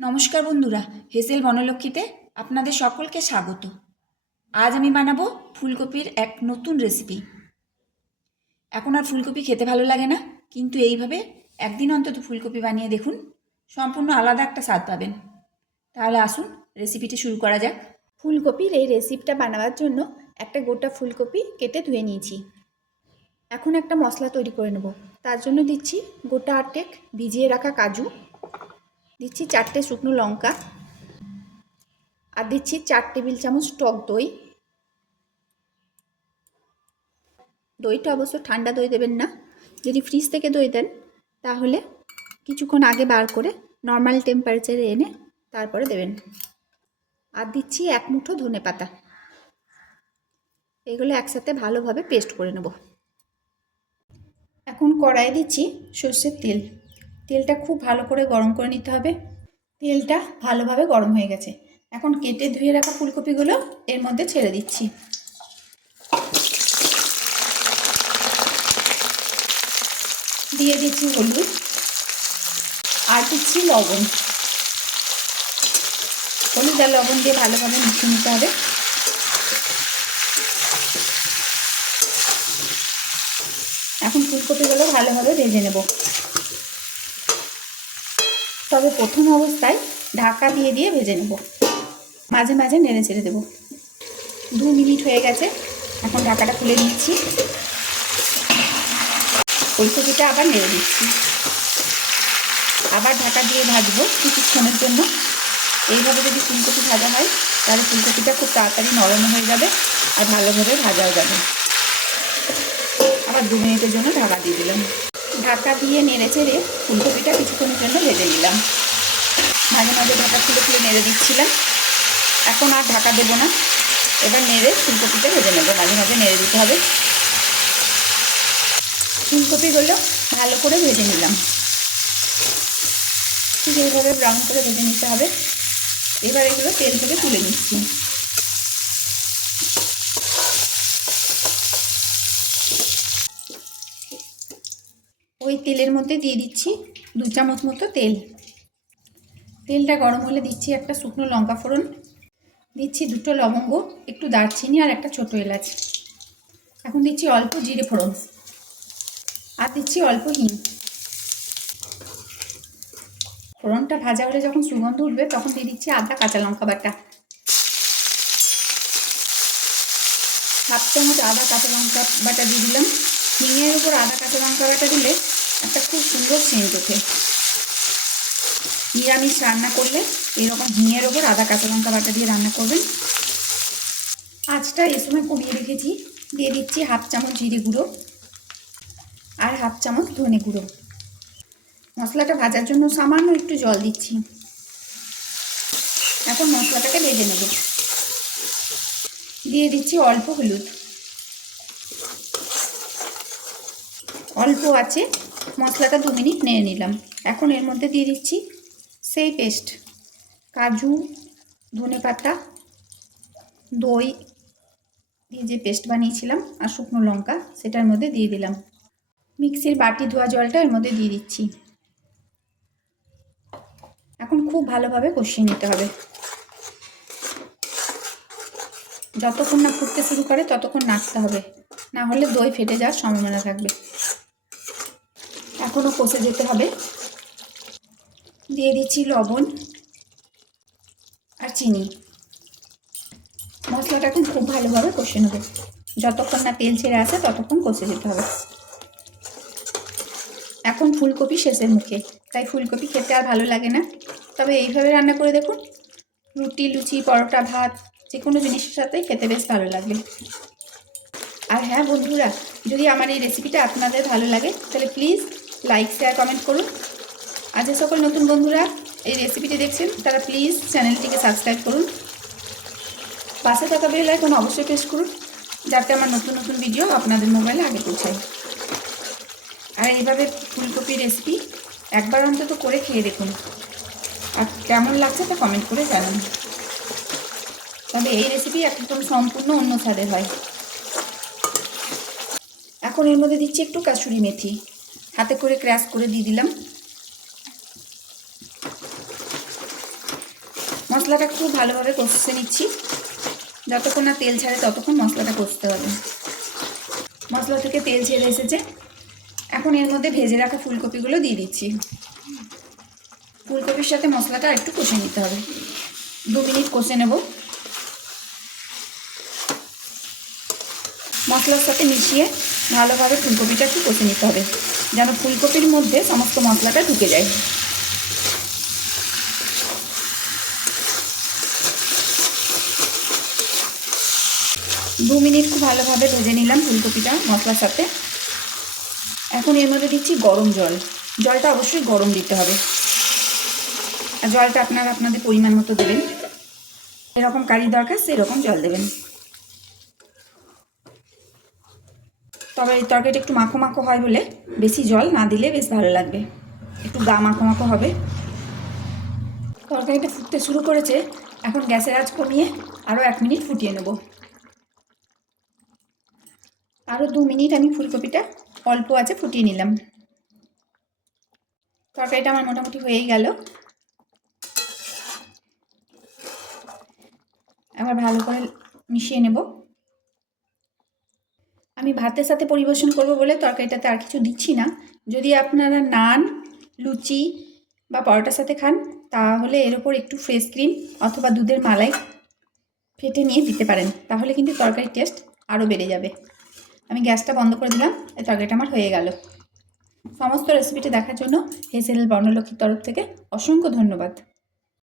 নমস্কার বন্ধুরা, হেসেল বনলক্ষ্মীতে আপনাদের সকলকে স্বাগত। আজ আমি বানাবো ফুলকপির এক নতুন রেসিপি। এখন আর ফুলকপি খেতে ভালো লাগে না, কিন্তু এইভাবে একদিন অন্তত ফুলকপি বানিয়ে দেখুন, সম্পূর্ণ আলাদা একটা স্বাদ পাবেন। তাহলে আসুন রেসিপিটি শুরু করা যাক। ফুলকপির এই রেসিপিটা বানাবার জন্য একটা গোটা ফুলকপি কেটে ধুয়ে নিয়েছি। এখন একটা মশলা তৈরি করে নেব। তার জন্য দিচ্ছি গোটা আটেক ভিজিয়ে রাখা কাজু, দিচ্ছি 4টে শুকনো লঙ্কা, আর দিচ্ছি 4 টেবিল চামচ টক দই। দইটা অবশ্য ঠান্ডা দই দেবেন না, যদি ফ্রিজ থেকে দই দেন তাহলে কিছুক্ষণ আগে বার করে নর্মাল টেম্পারেচারে এনে তারপরে দেবেন। আর দিচ্ছি 1 মুঠো ধনেপাতা। এগুলো একসাথে ভালোভাবে পেস্ট করে নেব। এখন কড়াই দিচ্ছি সর্ষের তেল। তেলটা খুব ভালো করে গরম করে নিতে হবে। তেলটা ভালোভাবে গরম হয়ে গেছে। এখন কেটে ধুয়ে রাখা ফুলকপিগুলো এর মধ্যে ছেড়ে দিচ্ছি। দিয়ে দিচ্ছি হলুদ আর দিচ্ছি লবণ। হলুদ আর লবণ দিয়ে ভালোভাবে মিশিয়ে নিতে হবে। এখন ফুলকপিগুলো ভালোভাবে ভেজে নেব। তবে প্রথম অবস্থায় ঢাকা দিয়ে দিয়ে ভেজে নেব, মাঝে মাঝে নেড়ে ছেড়ে দেবো। 2 মিনিট হয়ে গেছে, এখন ঢাকাটা খুলে নিচ্ছি। ফুলকপিটা আবার নেড়ে দিচ্ছি, আবার ঢাকা দিয়ে ভাজবো কিছুক্ষণের জন্য। এইভাবে যদি ফুলকপি ভাজা হয় তাহলে ফুলকপিটা খুব তাড়াতাড়ি নরম হয়ে যাবে আর ভালোভাবে ভাজাও যাবে। আবার 2 মিনিটের জন্য ঢাকা দিয়ে দিলাম। ঢাকা দিয়ে নেড়ে চেড়ে ফুলকপিটা কিছুক্ষণের জন্য ভেজে নিলাম। মাঝে মাঝে ঢাকা খুলে খুলে নেড়ে দিচ্ছিলাম। এখন আর ঢাকা দেবো না, এবার নেড়ে ফুলকপিটা ভেজে নেবো। মাঝে মাঝে নেড়ে দিতে হবে। ফুলকপিগুলো ভালো করে ভেজে নিলাম। ঠিক এইভাবে ব্রাউন করে ভেজে নিতে হবে। এবার এগুলো তেল থেকে তুলে নিচ্ছি। ওই তেলের মধ্যে দিয়ে দিচ্ছি 2 চামচ মতো তেল। তেলটা গরম হলে দিচ্ছি একটা শুকনো লঙ্কা ফোড়ন, দিচ্ছি 2টো লবঙ্গ, একটু দারচিনি আর একটা ছোটো এলাচ। এখন দিচ্ছি অল্প জিরে ফোড়ন আর দিচ্ছি অল্প হিং। ফোড়নটা ভাজা হলে যখন সুগন্ধ উঠবে তখন দিয়ে দিচ্ছি আদা কাঁচা লঙ্কা বাটা। 1/2 চামচ আদা কাঁচা লঙ্কা বাটা দিয়ে দিলাম। হিঙের উপর আদা কাঁচা লঙ্কা বাটা দিলে একটা খুব সুন্দর সেন্ট ওঠে। নিরামিষ রান্না করলে এরকম হিঙের ওপর আদা কাঁচা লঙ্কা বাটা দিয়ে রান্না করবেন। আঁচটা এই সময় কমিয়ে রেখেছি। দিয়ে দিচ্ছি 1/2 চামচ জিরে গুঁড়ো আর 1/2 চামচ ধনে গুঁড়ো। মশলাটা ভাজার জন্য সামান্য একটু জল দিচ্ছি। এখন মশলাটাকে ভেজে নেব। দিয়ে দিচ্ছি অল্প হলুদ। অল্প আছে মশলাটা 2 মিনিট নেড়ে নিলাম। এখন এর মধ্যে দিয়ে দিচ্ছি সেই পেস্ট, কাজু, ধনেপাতা, দই দিয়ে যে পেস্ট বানিয়েছিলাম আর শুকনো লঙ্কা, সেটার মধ্যে দিয়ে দিলাম। মিক্সির বাটি ধোয়া জলটা এর মধ্যে দিয়ে দিচ্ছি। এখন খুব ভালোভাবে কষিয়ে নিতে হবে। যতক্ষণ না ফুটতে শুরু করে ততক্ষণ নাড়তে হবে, না হলে দই ফেটে যাওয়ার সম্ভাবনা থাকবে। এখনও কষে যেতে হবে। দিয়ে দিচ্ছি লবণ আর চিনি। মশলাটা এখন খুব ভালোভাবে কষে নেব। যতক্ষণ না তেল ছেড়ে আসে ততক্ষণ কষে যেতে হবে। এখন ফুলকপি শেষের মুখে, তাই ফুলকপি খেতে আর ভালো লাগে না। তবে এইভাবে রান্না করে দেখুন, রুটি, লুচি, পরোটা, ভাত যে কোনো জিনিসের সাথেই খেতে বেশ ভালো লাগবে। আর হ্যাঁ বন্ধুরা, যদি আমার এই রেসিপিটা আপনাদের ভালো লাগে তাহলে প্লিজ লাইক, শেয়ার, কমেন্ট করুন। আর যে সকল নতুন বন্ধুরা এই রেসিপিটি দেখছেন তারা প্লিজ চ্যানেলটিকে সাবস্ক্রাইব করুন। পাশে থাকা বেল আইকন অবশ্যই প্রেস করুন, যাতে আমার নতুন নতুন ভিডিও আপনাদের মোবাইলে আগে পৌঁছায়। আর এইভাবে ফুলকপি রেসিপি একবার অন্তত করে খেয়ে দেখুন, আর কেমন লাগছে তা কমেন্ট করে জানান। তবে এই রেসিপি একদম সম্পূর্ণ অন্য স্বাদের হয়। এখন এর মধ্যে দিচ্ছি একটু কাসুরি মেথি, হাতে করে ক্র্যাশ করে দিয়ে দিলাম। মশলাটা খুব ভালোভাবে কষে নিচ্ছি, যতক্ষণ না তেল ছাড়ে ততক্ষণ মশলাটা কষতে হবে। মশলা থেকে তেল ছেড়ে এসেছে, এখন এর মধ্যে ভেজে রাখা ফুলকপিগুলো দিয়ে দিচ্ছি। ফুলকপির সাথে মশলাটা একটু কষে নিতে হবে, 2 মিনিট কষে নেব। মশলার সাথে মিশিয়ে ভালোভাবে ফুলকপিটা একটু কষে নিতে হবে, যেন ফুলকপির মধ্যে সমস্ত মশলাটা ঢুকে যায়। দু মিনিট খুব ভালোভাবে ভেজে নিলাম ফুলকপিটা মশলার সাথে। এখন এর মধ্যে দিচ্ছি গরম জল। জলটা অবশ্যই গরম দিতে হবে, আর জলটা আপনারা আপনাদের পরিমাণ মতো দেবেন। এরকম কারি দরকার সেরকম জল দেবেন। তবে এই তরকারিটা একটু মাখো মাখো হয় বলে বেশি জল না দিলে বেশ ভালো লাগবে, একটু গা মাখো মাখো হবে। তরকারিটা ফুটতে শুরু করেছে, এখন গ্যাসের আঁচ কমিয়ে আরও 1 মিনিট ফুটিয়ে নেব। আরও 2 মিনিট আমি ফুলকপিটা অল্প আছে ফুটিয়ে নিলাম। তরকারিটা আমার মোটামুটি হয়েই গেল। আবার ভালো করে মিশিয়ে নেব। আমি ভাতের সাথে পরিবেশন করব বলে তরকারিটাতে আর কিছু দিচ্ছি না। যদি আপনারা নান, লুচি বা পরোটার সাথে খান তাহলে এর ওপর একটু ফ্রেশ ক্রিম অথবা দুধের মালাই ফেটে নিয়ে দিতে পারেন, তাহলে কিন্তু তরকারির টেস্ট আরও বেড়ে যাবে। আমি গ্যাসটা বন্ধ করে দিলাম, এই তরকারিটা আমার হয়ে গেল। সমস্ত রেসিপিটি দেখার জন্য হেসেল বর্ণলক্ষ্মীর তরফ থেকে অসংখ্য ধন্যবাদ।